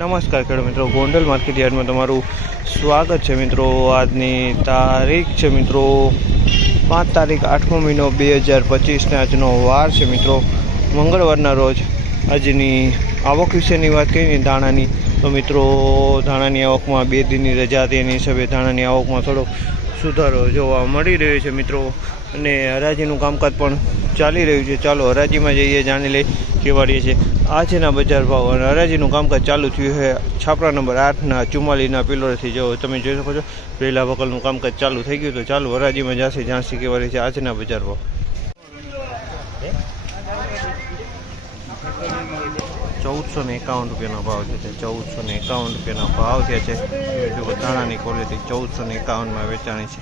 નમસ્કાર ખેડૂત મિત્રો, ગોંડલ માર્કેટ યાર્ડમાં તમારું સ્વાગત છે મિત્રો। આજની તારીખ છે મિત્રો 5 તારીખ 8મો મહિનો 2025 ને આજનો વાર છે મિત્રો મંગળવારના રોજ। આજની આવક વિશેની વાત કરીએ ધાણાની તો મિત્રો ધાણાની આવકમાં 2 દિનની રજા હતી, એની હિસાબે ધાણાની આવકમાં થોડો સુધારો જોવા મળી રહ્યો છે મિત્રો। અને હરાજીનું કામકાજ પણ ચાલી રહ્યું છે। ચાલો હરાજીમાં જઈએ, જાણી લઈએ કેવા રહે છે આજના બજાર ભાવ। અને હરાજીનું કામકાજ ચાલુ થયું છે છાપરા નંબર 8ના 44ના પિલોરથી। જો તમે જોઈ શકો છો પહેલા વકલનું કામકાજ ચાલુ થઈ ગયું। તો ચાલો હરાજીમાં જશે, જાણસી કેવા રહે છે આજના બજાર ભાવ। 1451 રૂપિયાનો ભાવ છે। 1451 રૂપિયાનો ભાવ થયા છે। જો ધાણાની ક્વોલિટી 1451માં વેચાણી છે।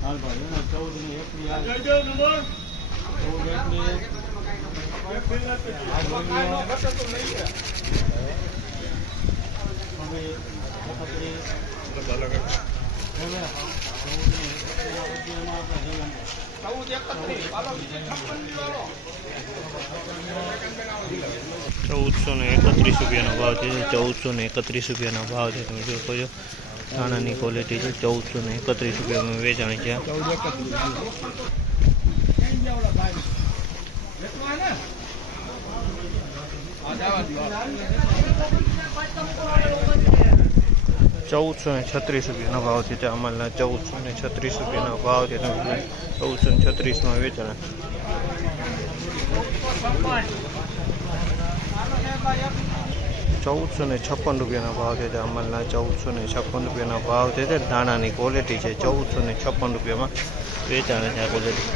₹1431 ભાવ છે। 1431 રૂપિયાનો ભાવ છે। તમે જોઈ શકો છો ધાણાની ક્વોલિટી છે। 1431 રૂપિયામાં વેચાણી છે। 1436 રૂપિયાનો ભાવ છે। અમલના 1436 રૂપિયાનો ભાવ છે। 1436માં વેચાણ। 1456 રૂપિયાનો ભાવ છે। અમલના 1456 રૂપિયાનો ભાવ છે। ધાણાની ક્વોલિટી છે। 1456 રૂપિયામાં વેચાણ છે આ ક્વોલિટી।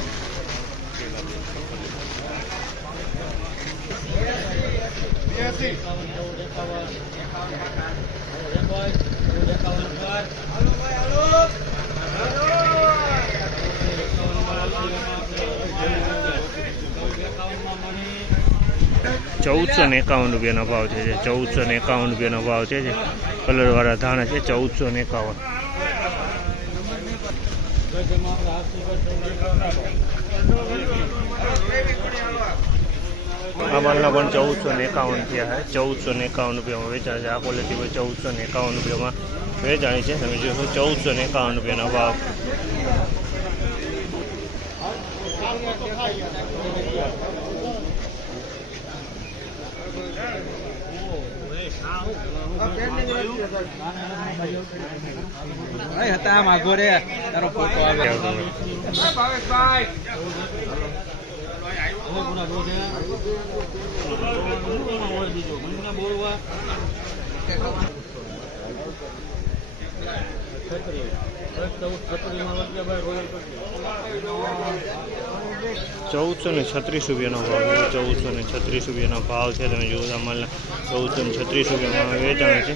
₹1451 રૂપિયાનો ભાવ છે। 1451 રૂપિયાનો ભાવ છે। કલરવાળા ધાણા છે 1451। આ માલના પણ 1451 થયા છે। 1451 રૂપિયામાં વેચાણ છે। આ ક્વોલિટી પર 1451 રૂપિયામાં વેચાણી છે। તમે જોશો 1451 રૂપિયાનો ભાવ। ₹1436 રૂપિયાનો ભાવ છે। 1436 રૂપિયાનો ભાવ છે। તમે જુઓ માલના 1436 રૂપિયામાં વેચાણ છે।